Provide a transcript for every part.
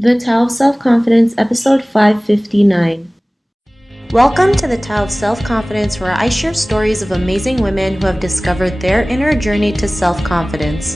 The Tao of Self-Confidence, episode 559. Welcome to the Tao of Self-Confidence, where I share stories of amazing women who have discovered their inner journey to self-confidence.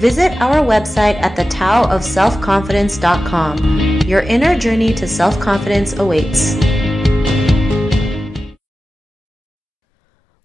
Visit our website at thetaoofselfconfidence.com. Your inner journey to self-confidence awaits.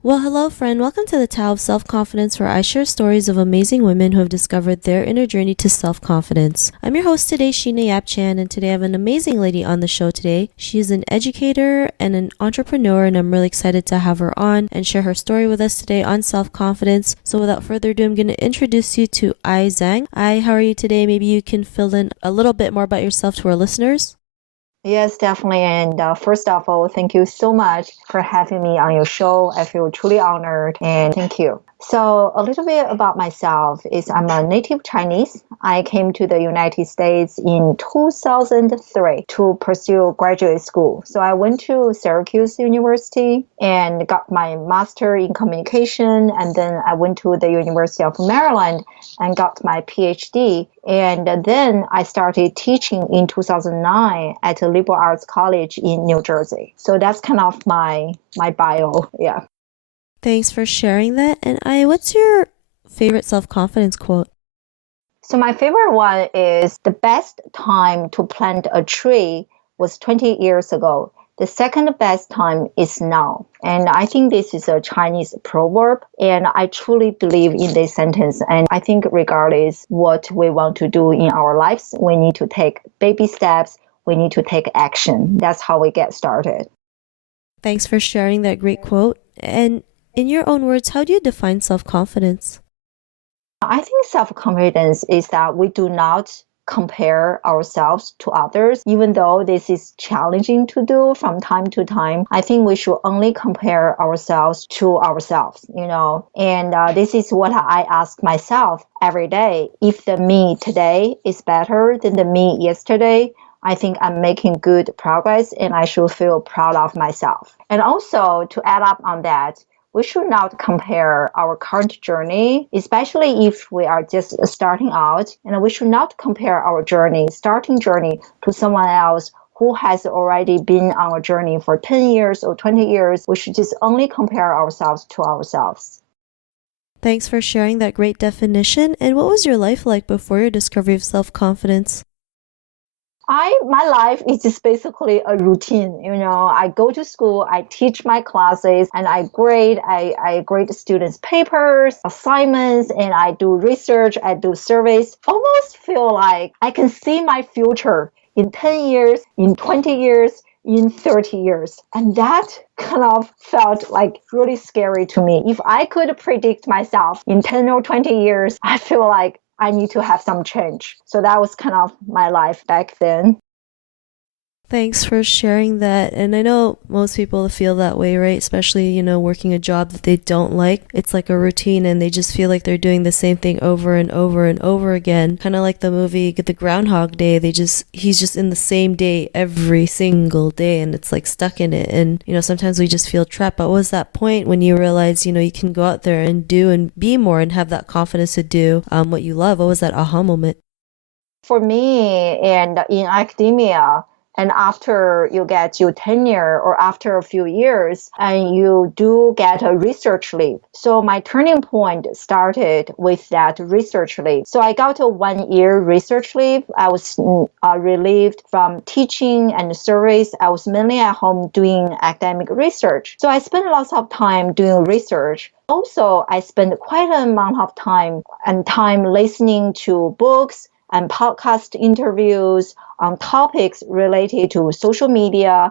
Well, hello friend. Welcome to the Tao of Self-Confidence, where I share stories of amazing women who have discovered their inner journey to self-confidence. I'm your host today, Sheena Yap-Chan, and today I have an amazing lady on the show today. She is an educator and an entrepreneur, and I'm really excited to have her on and share her story with us today on self-confidence. So without further ado, I'm going to introduce you to Zhang. How are you today? Maybe you can fill in a little bit more about yourself to our listeners. Yes, definitely. And first of all, thank you so much for having me on your show. I feel truly honored and thank you. So a little bit about myself is I'm a native Chinese. I came to the United States in 2003 to pursue graduate school. So I went to Syracuse University and got my master in communication. And then I went to the University of Maryland and got my PhD. And then I started teaching in 2009 at a liberal arts college in New Jersey. So that's kind of my bio. Yeah. Thanks for sharing that. And what's your favorite self-confidence quote? So my favorite one is the best time to plant a tree was 20 years ago. The second best time is now. And I think this is a Chinese proverb, and I truly believe in this sentence. And I think regardless what we want to do in our lives, we need to take baby steps. We need to take action. That's how we get started. Thanks for sharing that great quote. And in your own words, how do you define self-confidence? I think self-confidence is that we do not compare ourselves to others, even though this is challenging to do from time to time. I think we should only compare ourselves to ourselves, and this is what I ask myself every day. If the me today is better than the me yesterday, I think I'm making good progress and I should feel proud of myself. And also to add up on that, we should not compare our current journey, especially if we are just starting out. And we should not compare our starting journey, to someone else who has already been on a journey for 10 years or 20 years. We should just only compare ourselves to ourselves. Thanks for sharing that great definition. And what was your life like before your discovery of self-confidence? My life is just basically a routine. I go to school, I teach my classes, and I grade students' papers, assignments, and I do research, I do surveys. Almost feel like I can see my future in 10 years, in 20 years, in 30 years. And that kind of felt like really scary to me. If I could predict myself in 10 or 20 years, I feel like I need to have some change. So that was kind of my life back then. Thanks for sharing that. And I know most people feel that way, right? Especially, working a job that they don't like. It's like a routine and they just feel like they're doing the same thing over and over and over again. Kind of like the movie The Groundhog Day. He's just in the same day every single day and it's like stuck in it. And, sometimes we just feel trapped. But what was that point when you realize, you can go out there and do and be more and have that confidence to do what you love? What was that aha moment? For me, and in academia, and after you get your tenure or after a few years, and you do get a research leave. So my turning point started with that research leave. So I got a 1-year research leave. I was relieved from teaching and surveys. I was mainly at home doing academic research. So I spent lots of time doing research. Also, I spent quite an amount of time listening to books and podcast interviews on topics related to social media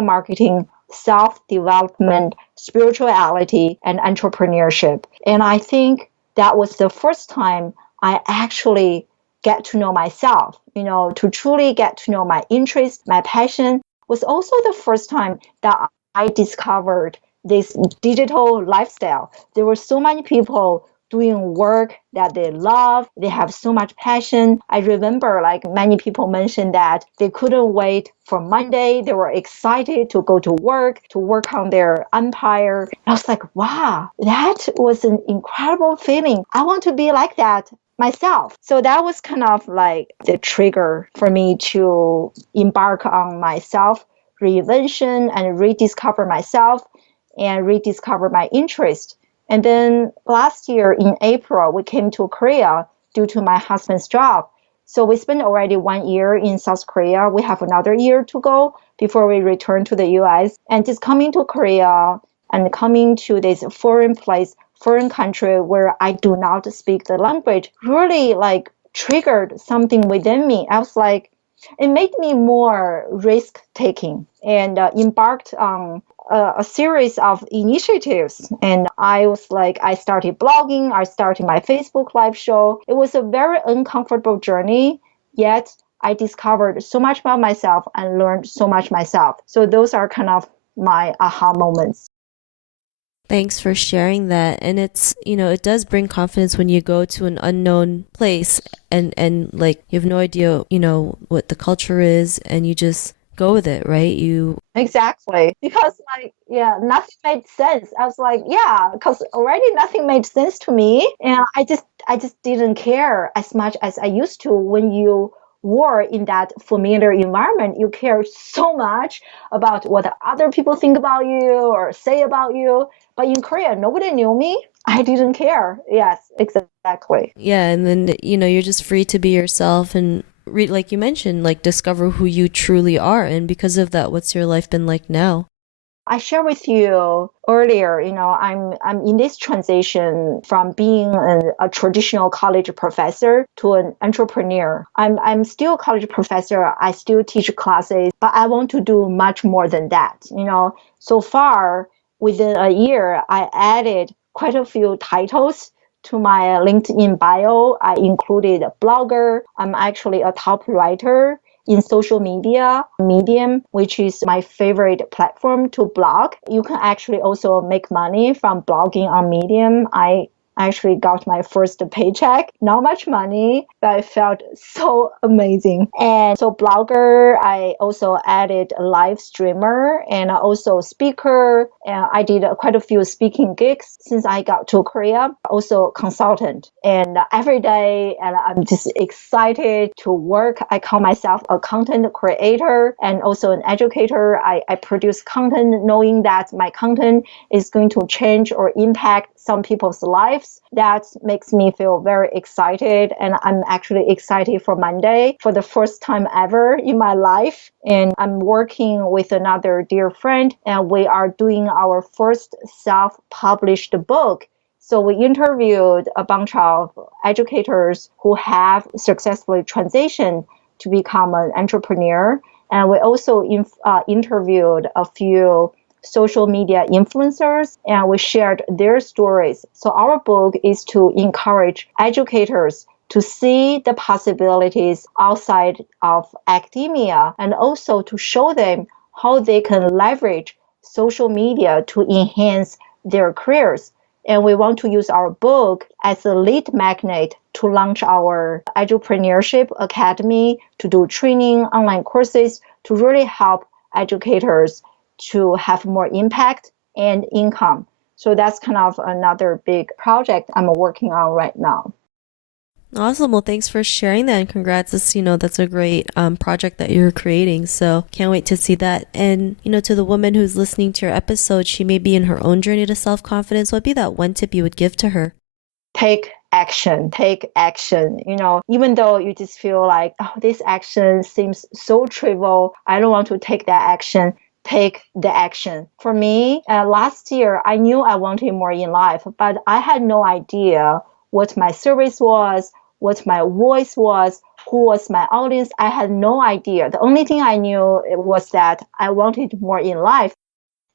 marketing, self-development, spirituality, and entrepreneurship. And I think that was the first time I actually get to know myself, to truly get to know my interest, my passion. Was also the first time that I discovered this digital lifestyle. There were so many people doing work that they love. They have so much passion. I remember many people mentioned that they couldn't wait for Monday. They were excited to go to work on their empire. I was like, wow, that was an incredible feeling. I want to be like that. myself. So that was kind of like the trigger for me to embark on my self reinvention and rediscover myself and rediscover my interest. And then last year in April, we came to Korea due to my husband's job. So we spent already 1 year in South Korea. We have another year to go before we return to the US. And just coming to Korea and coming to this foreign place, foreign country where I do not speak the language really like triggered something within me. I was like, it made me more risk taking and embarked on a series of initiatives. And I was like, I started blogging, I started my Facebook live show. It was a very uncomfortable journey, yet I discovered so much about myself and learned so much myself. So those are kind of my aha moments. Thanks for sharing that. And it's, it does bring confidence when you go to an unknown place and like you have no idea, what the culture is and you just go with it, right? Exactly. Because like, yeah, nothing made sense. I was like, yeah, because already nothing made sense to me. And I just didn't care as much as I used to when you were in that familiar environment. You care so much about what other people think about you or say about you. But in Korea, nobody knew me. I didn't care. Yes, exactly. Yeah, and then you're just free to be yourself and like you mentioned, like discover who you truly are. And because of that, what's your life been like now? I shared with you earlier, I'm in this transition from being a traditional college professor to an entrepreneur. I'm still a college professor. I still teach classes, but I want to do much more than that. So far within a year, I added quite a few titles to my LinkedIn bio. I included a blogger. I'm actually a top writer in social media, Medium, which is my favorite platform to blog. You can actually also make money from blogging on Medium. I actually got my first paycheck. Not much money, but it felt so amazing. And so blogger, I also added a live streamer and also speaker. And I did quite a few speaking gigs since I got to Korea. Also consultant. And every day, and I'm just excited to work. I call myself a content creator and also an educator. I produce content knowing that my content is going to change or impact some people's lives. That makes me feel very excited. And I'm actually excited for Monday for the first time ever in my life. And I'm working with another dear friend, and we are doing our first self-published book. So we interviewed a bunch of educators who have successfully transitioned to become an entrepreneur. And we also interviewed a few social media influencers, and we shared their stories. So our book is to encourage educators to see the possibilities outside of academia and also to show them how they can leverage social media to enhance their careers. And we want to use our book as a lead magnet to launch our Edupreneurship Academy, to do training, online courses, to really help educators to have more impact and income. So that's kind of another big project I'm working on right now. Awesome. Well, thanks for sharing that and congrats. That's a great project that you're creating. So can't wait to see that. And, to the woman who's listening to your episode, she may be in her own journey to self-confidence. What'd be that one tip you would give to her? Take action, take action. Even though you just feel like, oh, this action seems so trivial, I don't want to take that action. Take the action. For me, last year, I knew I wanted more in life, but I had no idea what my service was, what my voice was, who was my audience. I had no idea. The only thing I knew was that I wanted more in life.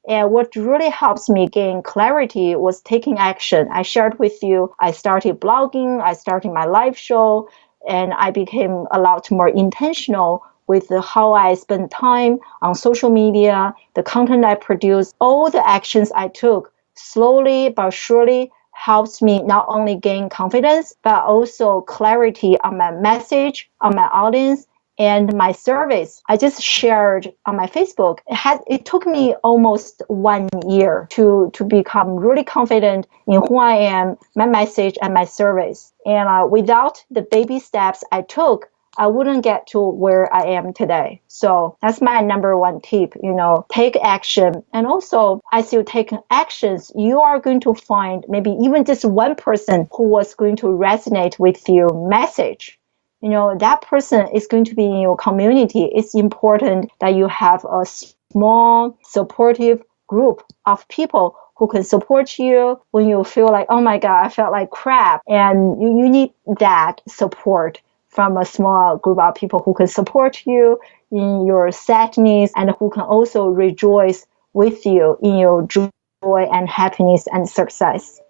And what really helps me gain clarity was taking action. I shared with you, I started blogging, I started my live show, and I became a lot more intentional with how I spend time on social media, the content I produce. All the actions I took slowly but surely helps me not only gain confidence, but also clarity on my message, on my audience, And my service, I just shared on my Facebook. It took me almost 1 year to become really confident in who I am, my message, and my service. And without the baby steps I took, I wouldn't get to where I am today. So that's my number one tip, take action. And also, as you take actions, you are going to find maybe even just one person who was going to resonate with your message. That person is going to be in your community. It's important that you have a small, supportive group of people who can support you when you feel like, oh my God, I felt like crap. And you need that support from a small group of people who can support you in your sadness and who can also rejoice with you in your joy and happiness and success.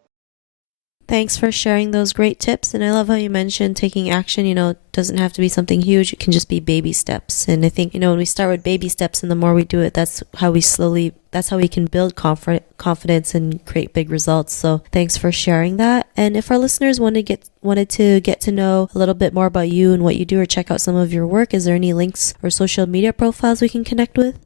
Thanks for sharing those great tips. And I love how you mentioned taking action, it doesn't have to be something huge. It can just be baby steps. And I think, when we start with baby steps and the more we do it, that's how we can build confidence and create big results. So thanks for sharing that. And if our listeners wanted to get to know a little bit more about you and what you do or check out some of your work, is there any links or social media profiles we can connect with?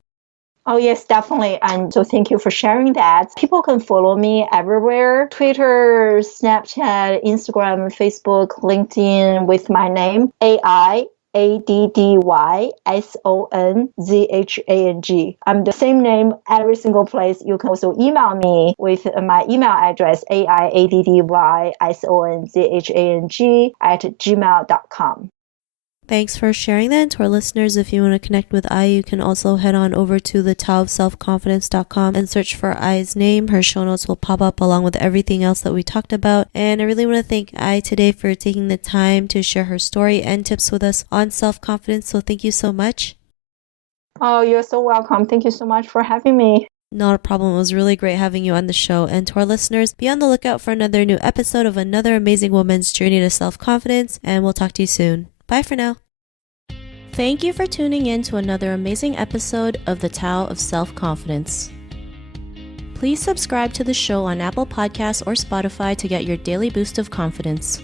Oh, yes, definitely. And so thank you for sharing that. People can follow me everywhere: Twitter, Snapchat, Instagram, Facebook, LinkedIn, with my name, Addyson-Zhang. I'm the same name every single place. You can also email me with my email address, aiaddysonzhang@gmail.com. Thanks for sharing that. And to our listeners, if you want to connect with Ai, you can also head on over to the taoofselfconfidence.com and search for Ai's name. Her show notes will pop up along with everything else that we talked about. And I really want to thank Ai today for taking the time to share her story and tips with us on self-confidence. So thank you so much. Oh, you're so welcome. Thank you so much for having me. Not a problem. It was really great having you on the show. And to our listeners, be on the lookout for another new episode of another amazing woman's journey to self-confidence. And we'll talk to you soon. Bye for now. Thank you for tuning in to another amazing episode of the Tao of Self-Confidence. Please subscribe to the show on Apple Podcasts or Spotify to get your daily boost of confidence.